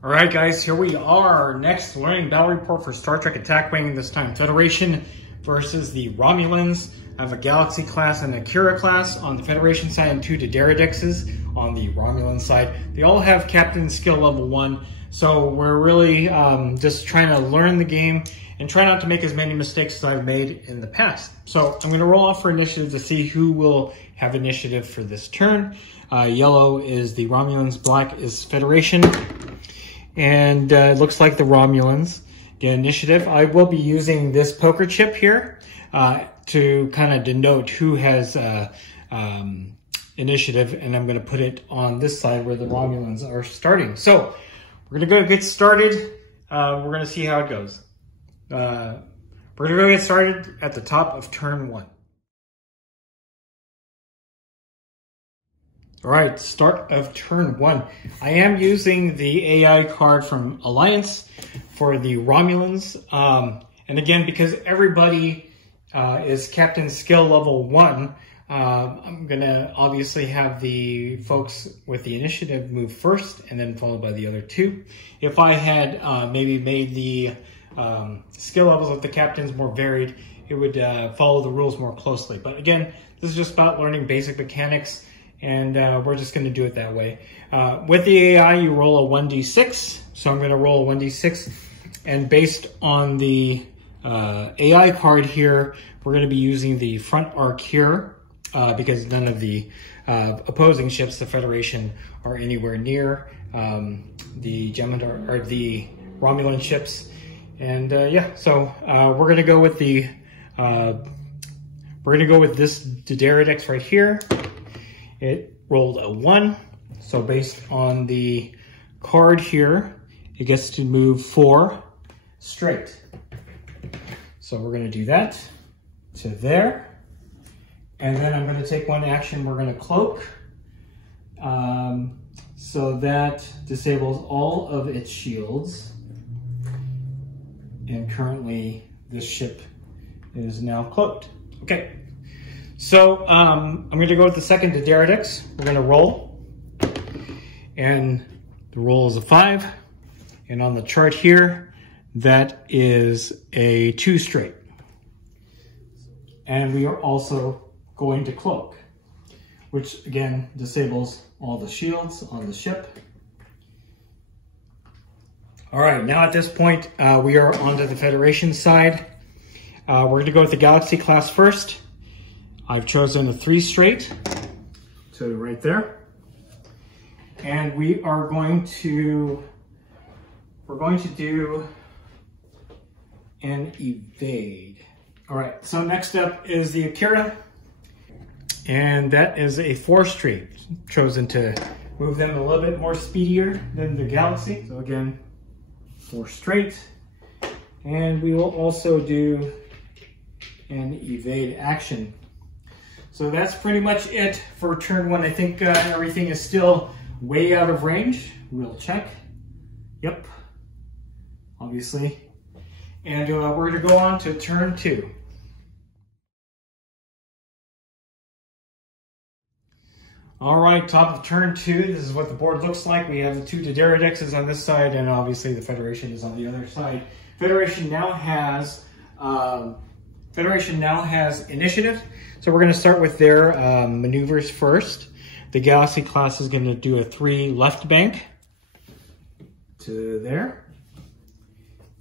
All right, guys, here we are. Next, learning battle report for Star Trek Attack Wing, this time Federation versus the Romulans. I have a Galaxy class and a Kira class on the Federation side and 2 Daenerydexes on the Romulan side. They all have Captain Skill Level 1, so we're really just trying to learn the game and try not to make as many mistakes as I've made in the past. So I'm going to roll off for initiative to see who will have initiative for this turn. Yellow is the Romulans, black is Federation. And it looks like the Romulans get initiative. I will be using this poker chip here to kind of denote who has initiative, and I'm going to put it on this side where the Romulans are starting. So we're going to go get started. We're going to see how it goes. We're going to go get started at the top of turn 1. All right, start of turn 1. I am using the AI card from Alliance for the Romulans. And again, because everybody is Captain Skill Level 1, I'm going to obviously have the folks with the initiative move first and then followed by the other 2. If I had maybe made the skill levels of the captains more varied, it would follow the rules more closely. But again, this is just about learning basic mechanics, and we're just going to do it that way. With the AI, you roll a 1d6. So I'm going to roll a 1d6. And based on the AI card here, we're going to be using the front arc here because none of the opposing ships, the Federation, are anywhere near the Gemini or the Romulan ships. And yeah, so we're going to go with the this Daenerys right here. It rolled a 1, so based on the card here, it gets to move 4 straight. So we're going to do that to there, and then I'm going to take one action. We're going to cloak, so that disables all of its shields, and currently this ship is now cloaked. Okay. So I'm going to go with the second Daenerys. We're going to roll, and the roll is a 5. And on the chart here, that is a 2 straight. And we are also going to cloak, which again disables all the shields on the ship. All right, now at this point, we are onto the Federation side. We're going to go with the Galaxy class first. I've chosen a 3 straight, so right there. And we are going to, do an evade. All right, so next up is the Akira, and that is a 4 straight. Chosen to move them a little bit more speedier than the Galaxy. So again, 4 straight. And we will also do an evade action. So that's pretty much it for turn 1. I think everything is still way out of range. We'll check. Yep, obviously. And we're going to go on to turn 2. All right, top of turn 2. This is what the board looks like. We have the 2 Daenerydexes on this side, and obviously the Federation is on the other side. Federation now has initiative. So we're going to start with their maneuvers first. The Galaxy class is going to do a 3 left bank to there.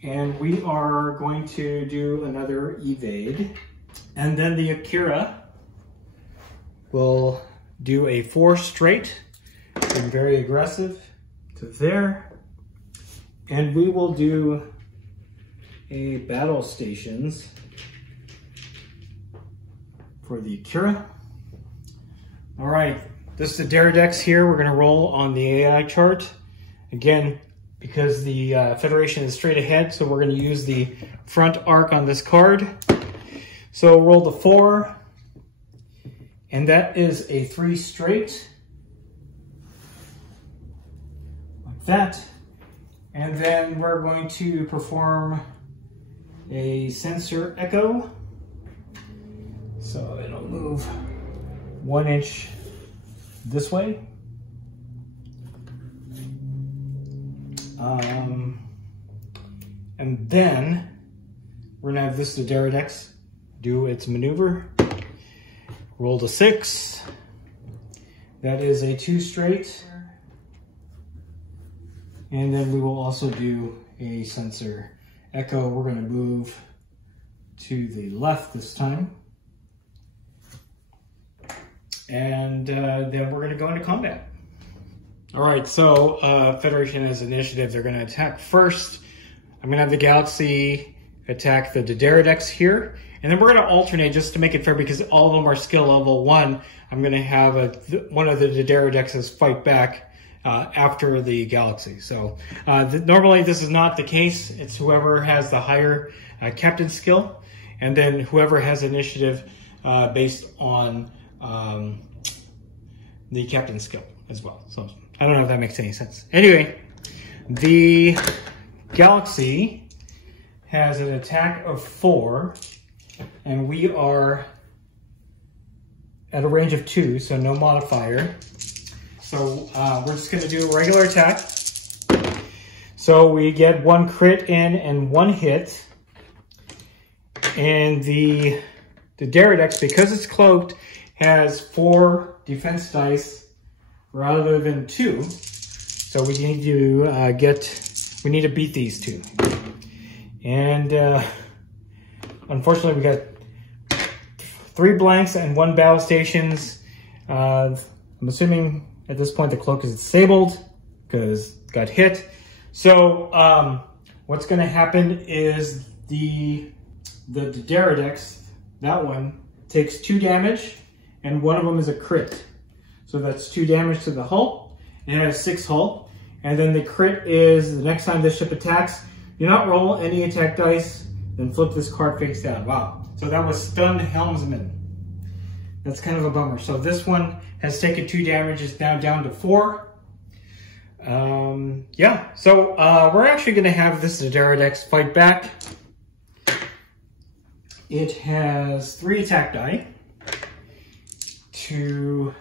And we are going to do another evade. And then the Akira will do a 4 straight, being very aggressive to there. And we will do a battle stations for the Akira. All right, this is the Daenerys here. We're going to roll on the AI chart. Again, because the Federation is straight ahead, so we're going to use the front arc on this card. So roll the 4, and that is a 3 straight, like that. And then we're going to perform a sensor echo. So it'll move 1 inch this way. And then we're gonna have this Battlereport do its maneuver. Roll to 6. That is a 2 straight. And then we will also do a sensor echo. We're gonna move to the left this time. And then we're gonna go into combat. All right, so Federation has initiative. They're gonna attack first. I'm gonna have the Galaxy attack the Battlereport here. And then we're gonna alternate just to make it fair because all of them are skill level 1. I'm gonna have one of the Battlereports fight back after the Galaxy. So normally this is not the case. It's whoever has the higher captain skill, and then whoever has initiative based on the captain skill as well. So I don't know if that makes any sense. Anyway, the Galaxy has an attack of 4, and we are at a range of 2, so no modifier. So we're just gonna do a regular attack. So we get 1 crit in and 1 hit. And the Battlereport, because it's cloaked, has 4 defense dice rather than 2. So we need to beat these 2. And unfortunately we got 3 blanks and 1 battle stations. I'm assuming at this point the cloak is disabled because it got hit. So what's going to happen is the Battlereport, that one, takes 2 damage, and one of them is a crit. So that's 2 damage to the hull. It has 6 hull. And then the crit is the next time this ship attacks, do not roll any attack dice, then flip this card face down. Wow. So that was stunned helmsman. That's kind of a bummer. So this one has taken 2 damage, it's now down to 4. Yeah, so we're actually going to have this Battlereport fight back. It has 3 attack die. To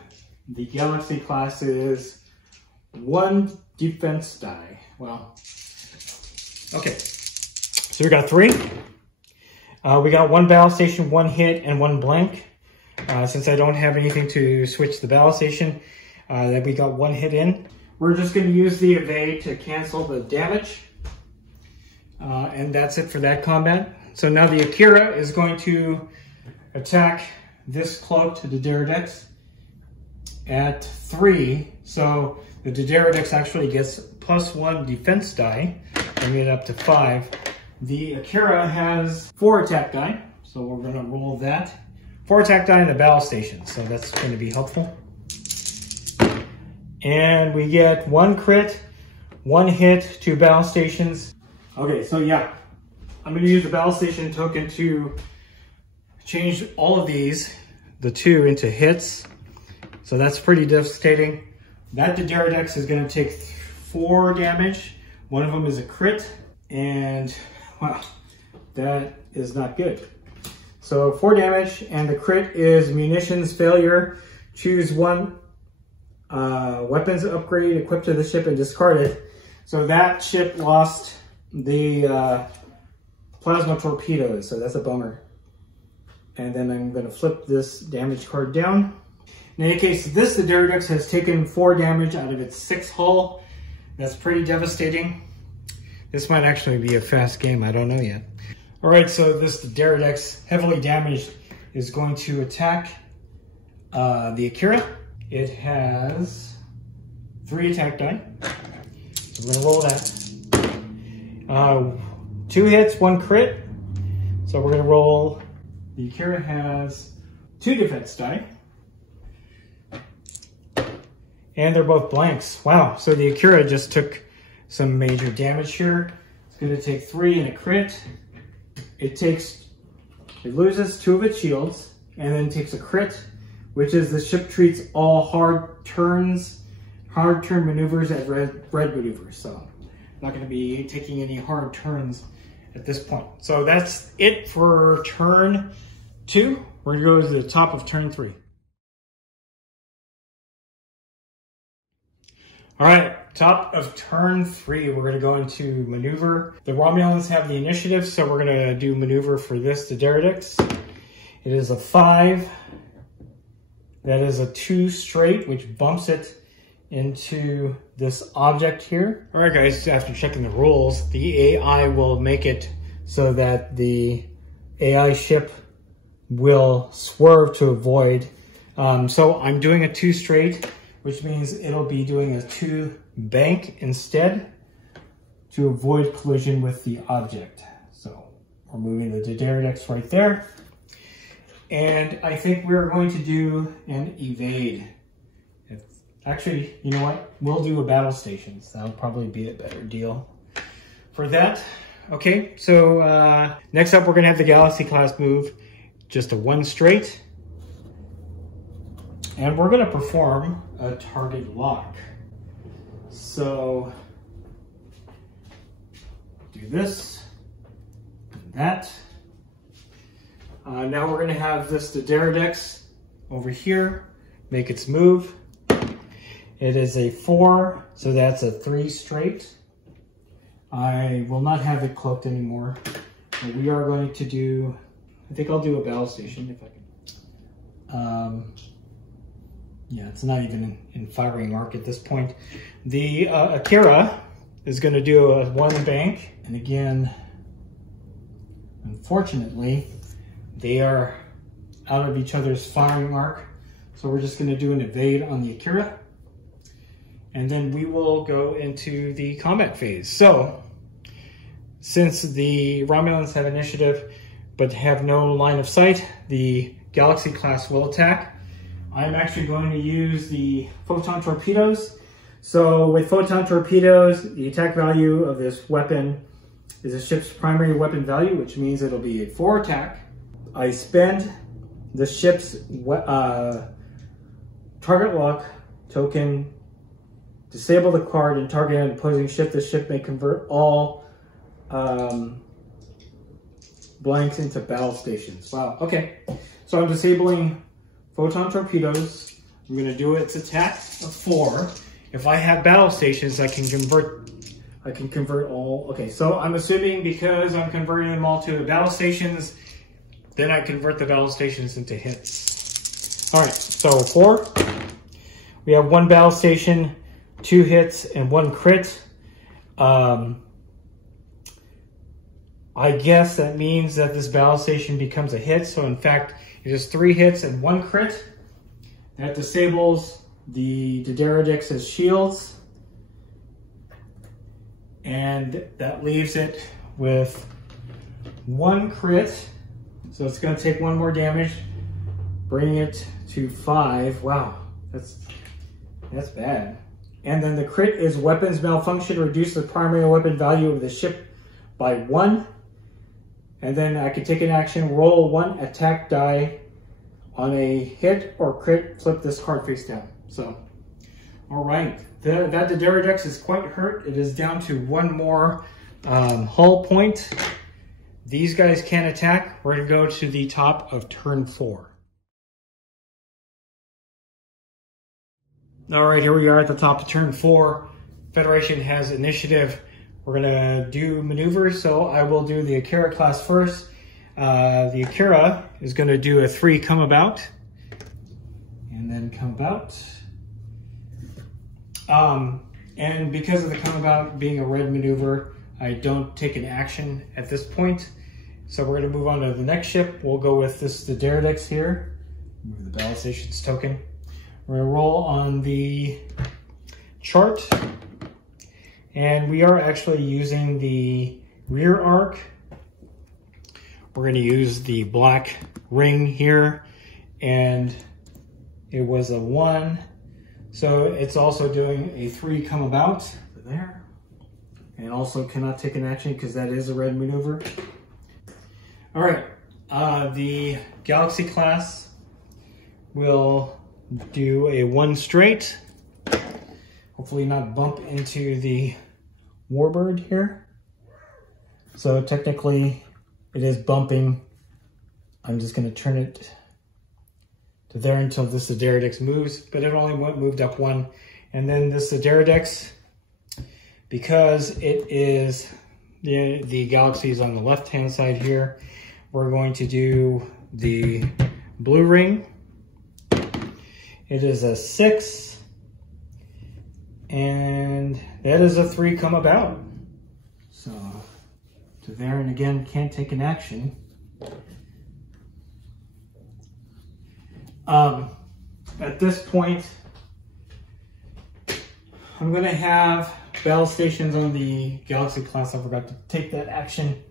the Galaxy classes, 1 defense die. Well, okay. So we got 3. We got 1 battle station, 1 hit, and 1 blank. Since I don't have anything to switch the battle station, that we got 1 hit in. We're just going to use the evade to cancel the damage. And that's it for that combat. So now the Akira is going to attack this cloak to the Battlereport at 3. So the Battlereport actually gets +1 defense die, bringing it up to 5. The Akira has 4 attack die, so we're going to roll that. 4 attack die in the battle station, so that's going to be helpful. And we get 1 crit, 1 hit, 2 battle stations. Okay, so yeah, I'm going to use the battle station token to change all of these, the 2, into hits. So that's pretty devastating. That Battlereport is going to take 4 damage. One of them is a crit, and wow, that is not good. So 4 damage, and the crit is munitions failure. Choose 1 weapons upgrade equipped to the ship and discard it. So that ship lost the plasma torpedoes, so that's a bummer. And then I'm going to flip this damage card down. In any case, this Battlereport has taken 4 damage out of its 6 hull. That's pretty devastating. This might actually be a fast game, I don't know yet. All right, so this Battlereport, heavily damaged, is going to attack the Akira. It has 3 attack die. So we're gonna roll that. 2 hits, 1 crit. So we're gonna roll. The Akira has 2 defense die. And they're both blanks. Wow, so the Akira just took some major damage here. It's gonna take 3 and a crit. It loses 2 of its shields, and then takes a crit, which is the ship treats all hard turn maneuvers as red maneuvers. So I'm not gonna be taking any hard turns at this point. So that's it for turn 2. We're gonna go to the top of turn 3. All right, Top of turn 3, we're gonna go into maneuver. The Romulans have the initiative, so we're gonna do maneuver for this, the Derridix. It is a 5. That is a 2 straight, which bumps it into this object here. All right, guys, after checking the rules, the AI will make it so that the AI ship will swerve to avoid. So I'm doing a 2 straight, which means it'll be doing a 2 bank instead to avoid collision with the object. So we're moving the Derridix right there. And I think we're going to do an evade. Actually, you know what? We'll do a battle stations. That'll probably be a better deal for that. Okay, so next up we're gonna have the Galaxy class move just a 1 straight. And we're gonna perform a target lock. So do this, that. Now we're gonna have this, the Derridix over here, make its move. It is a 4, so that's a 3 straight. I will not have it cloaked anymore. But we are going to do, I think I'll do a battle station if I can. Yeah, it's not even in firing arc at this point. The Akira is gonna do a 1 bank. And again, unfortunately, they are out of each other's firing arc. So we're just gonna do an evade on the Akira. And then we will go into the combat phase. So, since the Romulans have initiative, but have no line of sight, the Galaxy class will attack. I'm actually going to use the photon torpedoes. So with photon torpedoes, the attack value of this weapon is a ship's primary weapon value, which means it'll be a 4 attack. I spend the ship's target lock token, disable the card, and target an opposing ship. The ship may convert all blanks into battle stations. Wow, okay. So I'm disabling photon torpedoes. I'm going to do its attack of 4. If I have battle stations, I can convert all. Okay, so I'm assuming because I'm converting them all to battle stations, then I convert the battle stations into hits. All right, so 4. We have 1 battle station, 2 hits, and 1 crit. I guess that means that this battle station becomes a hit. So in fact, it is 3 hits and 1 crit. That disables the Derridix's shields. And that leaves it with 1 crit. So it's going to take 1 more damage, bringing it to 5. Wow, that's bad. And then the crit is weapons malfunction, reduce the primary weapon value of the ship by 1. And then I can take an action, roll 1 attack die on a hit or crit, flip this card face down. So, all right, the Derridix is quite hurt. It is down to 1 more hull point. These guys can't attack. We're gonna go to the top of turn 4. All right, here we are at the top of turn 4. Federation has initiative. We're gonna do maneuvers, so I will do the Akira class first. The Akira is gonna do a 3 come about, and then come about. And because of the come about being a red maneuver, I don't take an action at this point. So we're gonna move on to the next ship. We'll go with the Derridix here. Move the battle stations token. We're gonna roll on the chart. And we are actually using the rear arc. We're going to use the black ring here, and it was a 1. So it's also doing a 3 come about there. And also cannot take an action because that is a red maneuver. All right, the Galaxy class will do a 1 straight. Hopefully not bump into the Warbird here. So technically it is bumping. I'm just going to turn it to there until this Derridix moves, but it only moved up 1. And then this Derridix because it is the galaxies on the left-hand side here, we're going to do the blue ring. It is a 6, and that is a 3 come about. So to there, and again, can't take an action. At this point, I'm going to have battle stations on the Galaxy class. I forgot to take that action.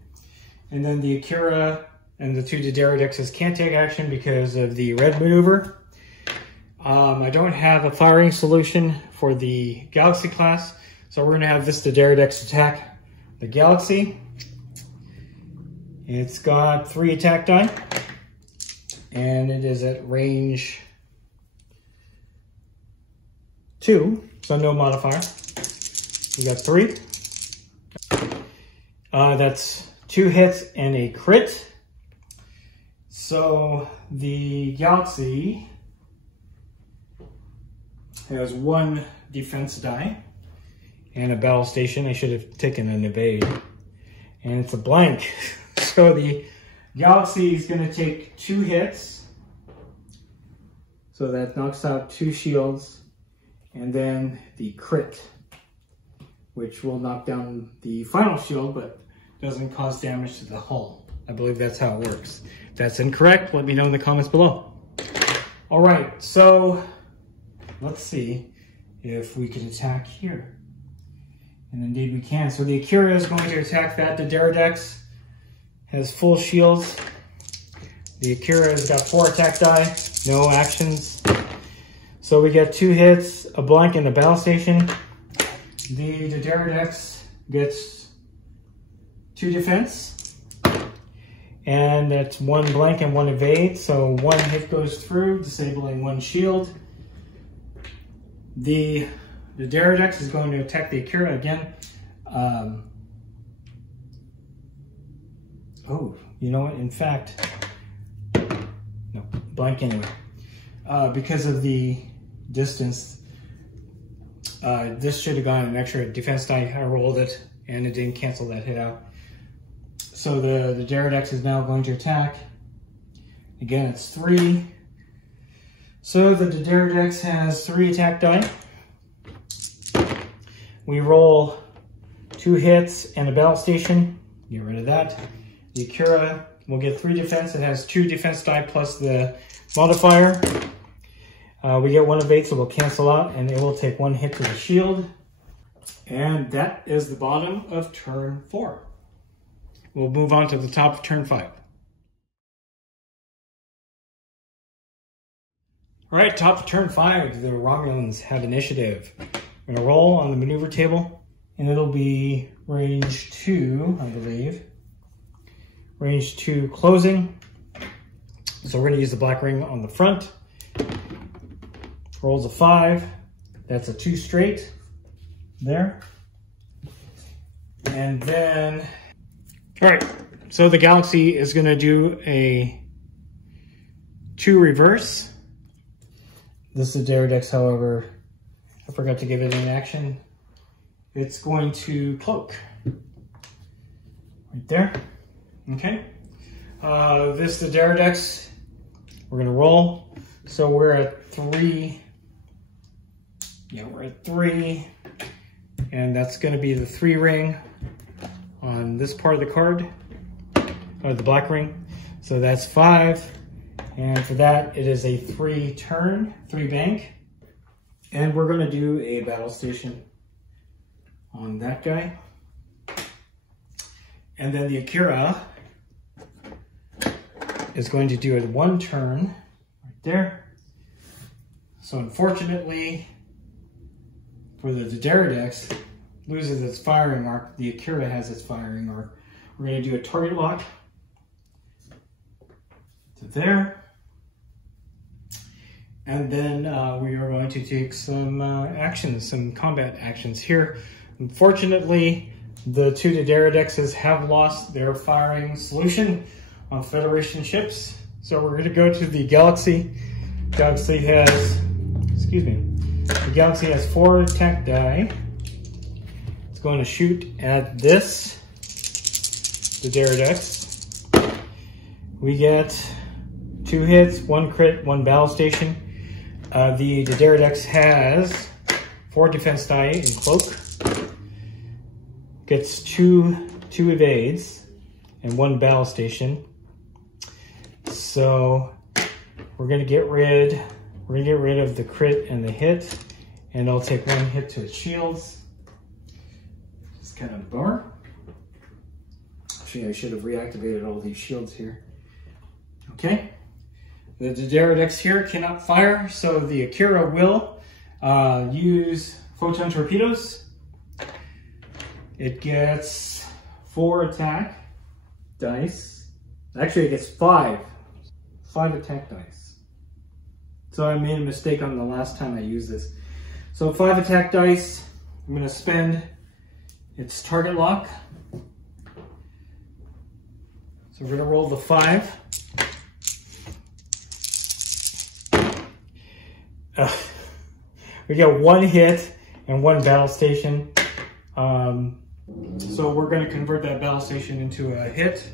And then the Akira and the 2 Daerodexes can't take action because of the red maneuver. I don't have a firing solution for the Galaxy class, so we're going to have this Daerodex attack the Galaxy. It's got 3 attack die, and it is at range 2, so no modifier. We got 3. That's 2 hits and a crit. So the Galaxy has 1 defense die and a battle station. I should have taken an evade. And it's a blank. So the Galaxy is going to take 2 hits. So that knocks out 2 shields. And then the crit, which will knock down the final shield, but doesn't cause damage to the hull. I believe that's how it works. If that's incorrect, let me know in the comments below. All right, so let's see if we can attack here. And indeed we can. So the Akira is going to attack that. The Daerodex has full shields. The Akira has got 4 attack die, no actions. So we get 2 hits, a blank, and a battle station. The Daerodex gets 2 defense. And that's 1 blank and 1 evade. So 1 hit goes through, disabling 1 shield. The Daerodex is going to attack the Akira again. Oh, you know what? In fact, no, blank anyway. Because of the distance, this should have gone an extra defense die. I rolled it, and it didn't cancel that hit out. So the Daerodex is now going to attack. Again, it's 3. So the Daerodex has 3 attack die. We roll 2 hits and a battle station. Get rid of that. The Akira will get 3 defense. It has 2 defense die plus the modifier. We get 1 evade, so we'll cancel out, and it will take 1 hit to the shield. And that is the bottom of turn 4. We'll move on to the top of turn 5. All right, top of turn 5, the Romulans have initiative. I'm going to roll on the maneuver table, and it'll be range 2, I believe. Range 2 closing. So we're going to use the black ring on the front. Rolls a 5. That's a 2 straight there. And then, all right, so the Galaxy is going to do a 2 reverse. This is Daerodex, however, I forgot to give it an action. It's going to cloak. Right there. Okay. This is the Daerodex. We're going to roll. So we're at 3. Yeah, we're at 3. And that's going to be the 3 ring on this part of the card. The black ring. So that's 5. And for that, it is a 3 turn, 3 bank. And we're going to do a battle station on that guy. And then the Akira is going to do a 1 turn right there. So unfortunately, for the Daerodex, loses its firing arc. The Akira has its firing arc. We're going to do a target lock to there. And then we are going to take some actions, some combat actions here. Unfortunately, the 2 Daerodexes have lost their firing solution on Federation ships. So we're going to go to the Galaxy. Galaxy has, excuse me, the Galaxy has 4 attack die. It's going to shoot at this, the Battlereport. We get 2 hits, 1 crit, 1 battle station. The Battlereport has 4 defense die in cloak. Gets two evades and 1 battle station. So we're gonna get rid of the crit and the hit, and I'll take 1 hit to its shields. It's kind of a bummer. Actually, I should have reactivated all these shields here. Okay. The Battlereport here cannot fire, so the Akira will use photon torpedoes. It gets 4 attack dice. Actually, it gets 5 attack dice. So I made a mistake on the last time I used this. So 5 attack dice. I'm going to spend its target lock. So we're going to roll the 5. We get 1 hit and 1 battle station. So we're going to convert that battle station into a hit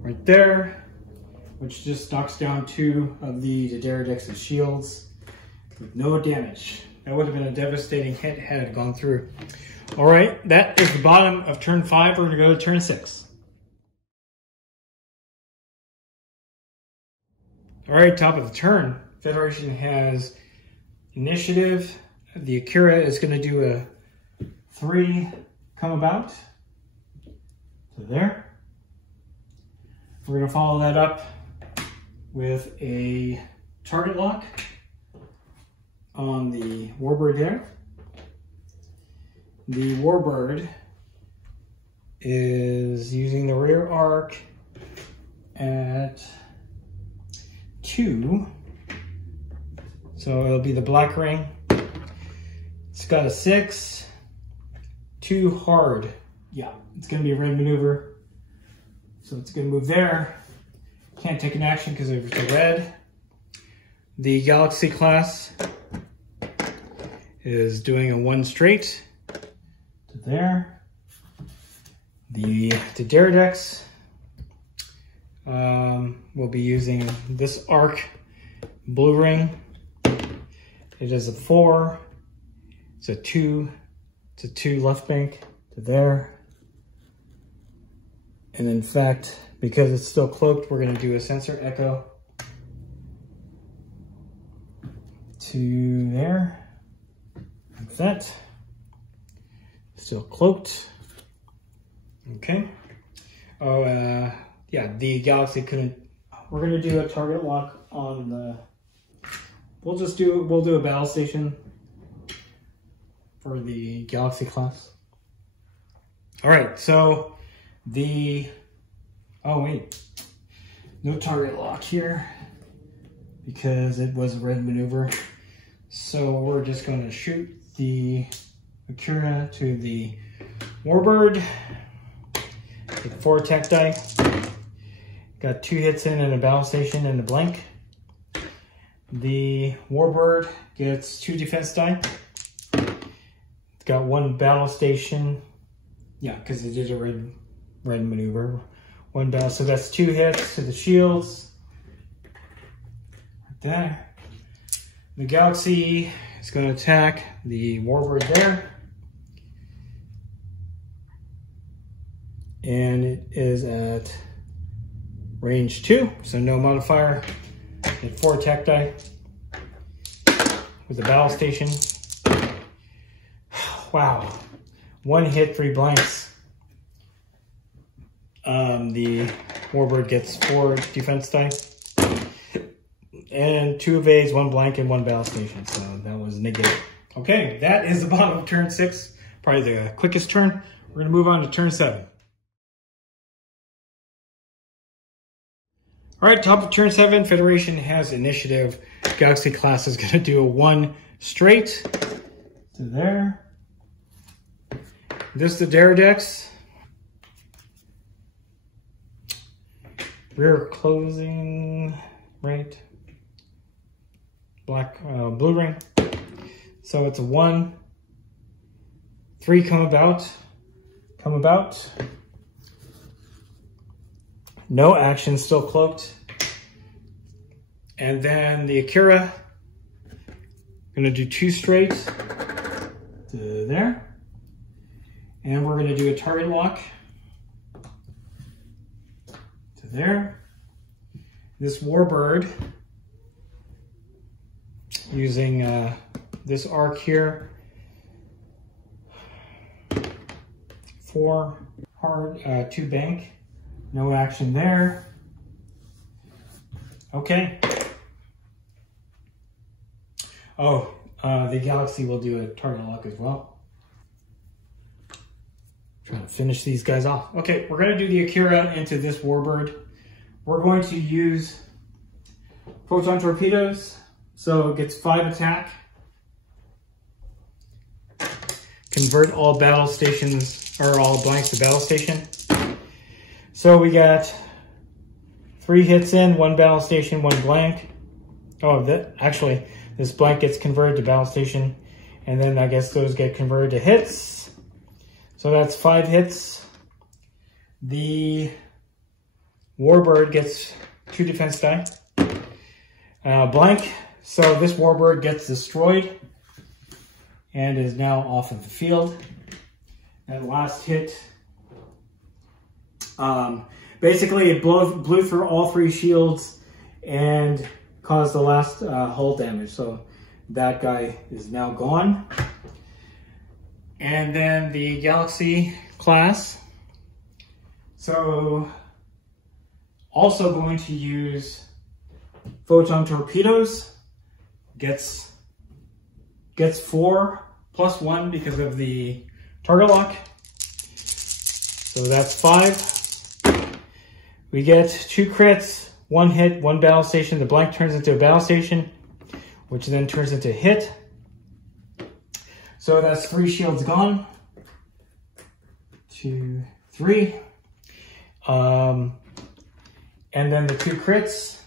right there, which just knocks down 2 of the Battlereport shields with no damage. That would have been a devastating hit had it gone through. All right, that is the bottom of turn 5. We're going to go to turn 6. All right, top of the turn. Federation has initiative. The Akira is going to do a 3 come about to there. We're going to follow that up with a target lock on the Warbird there. The Warbird is using the rear arc at 2. So it'll be the black ring. It's got a 6, 2 hard. Yeah, it's gonna be a red maneuver. So it's gonna move there. Can't take an action because of the red. The Galaxy class is doing a 1 straight to there. The Battlereport will be using this arc blue ring. It is a 4. It's a 2. It's a 2 left bank to there. And in fact, because it's still cloaked, we're going to do a sensor echo to there. Like that. Still cloaked. Okay. Oh, yeah, the Galaxy couldn't. We're going to do a target lock on the. We'll do a battle station for the Galaxy class. All right, so oh wait, no target lock here because it was a red maneuver. So we're just going to shoot the Akira to the Warbird with 4 attack die. Got 2 hits in and a battle station and a blank. The Warbird gets 2 defense die. It's got 1 battle station. Yeah, because it did a red maneuver. 1 battle, so that's 2 hits to the shields. Right there. The Galaxy is going to attack the Warbird there. And it is at range 2, so no modifier. Get 4 attack die with the battle station. Wow, 1 hit, 3 blanks. The Warbird gets 4 defense die. And 2 evades, 1 blank, and 1 battle station. So that was negative. Okay, that is the bottom of turn 6. Probably the quickest turn. We're going to move on to turn 7. All right, top of turn 7, Federation has initiative. Galaxy class is going to do a 1 straight to there. This is the Battlereport. Rear closing, right? Black, blue ring. So it's a 1, 3 come about. No action, still cloaked. And then the Akira, gonna do 2 straight to there. And we're gonna do a target lock to there. This Warbird, using this arc here, 4 hard, 2 bank, no action there. Okay. Oh, the Galaxy will do a target lock as well. Trying to finish these guys off. Okay, we're gonna do the Akira into this Warbird. We're going to use photon torpedoes, so it gets 5 attack. Convert all battle stations, or all blanks to battle station. So we got 3 hits in, 1 battle station, 1 blank. Oh, actually, this blank gets converted to battle station, and then I guess those get converted to hits. So that's 5 hits. The Warbird gets 2 defense die. Blank, so this Warbird gets destroyed and is now off of the field. That last hit, basically it blew through all 3 shields and caused the last hull damage. So that guy is now gone. And then the Galaxy class. So also going to use photon torpedoes. Gets 4 plus 1 because of the target lock. So that's 5. We get 2 crits, 1 hit, 1 battle station. The blank turns into a battle station, which then turns into a hit. So that's 3 shields gone. 2, 3. And then the 2 crits.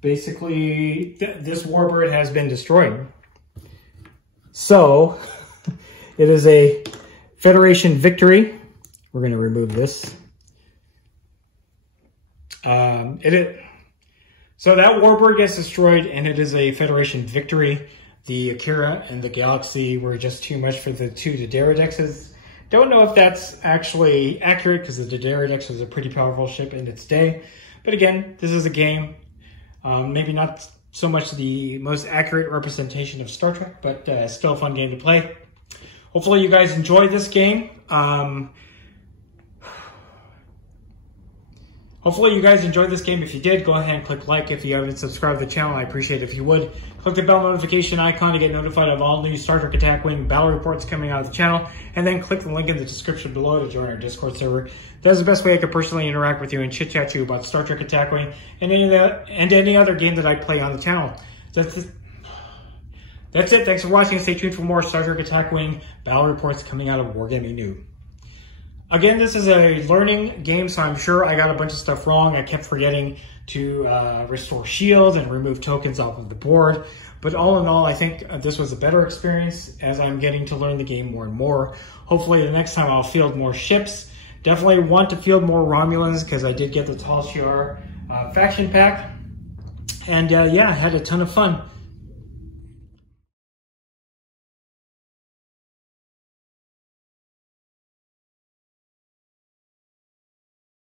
Basically, this Warbird has been destroyed. So, it is a Federation victory. We're going to remove this. So that Warbird gets destroyed, and it is a Federation victory. The Akira and the Galaxy were just too much for the 2 Daderodexes. Don't know if that's actually accurate, because the Daderodex was a pretty powerful ship in its day. But again, this is a game. Maybe not so much the most accurate representation of Star Trek, but still a fun game to play. Hopefully you guys enjoyed this game. Hopefully you guys enjoyed this game. If you did, go ahead and click like. If you haven't subscribed to the channel, I appreciate it if you would. Click the bell notification icon to get notified of all new Star Trek Attack Wing battle reports coming out of the channel. And then click the link in the description below to join our Discord server. That's the best way I could personally interact with you and chit-chat to you about Star Trek Attack Wing and any other game that I play on the channel. That's it. Thanks for watching, and stay tuned for more Star Trek Attack Wing battle reports coming out of Wargaming Noob. Again, this is a learning game, so I'm sure I got a bunch of stuff wrong. I kept forgetting to restore shields and remove tokens off of the board. But all in all, I think this was a better experience as I'm getting to learn the game more and more. Hopefully the next time I'll field more ships. Definitely want to field more Romulans because I did get the Tal Shiar faction pack. And yeah, I had a ton of fun.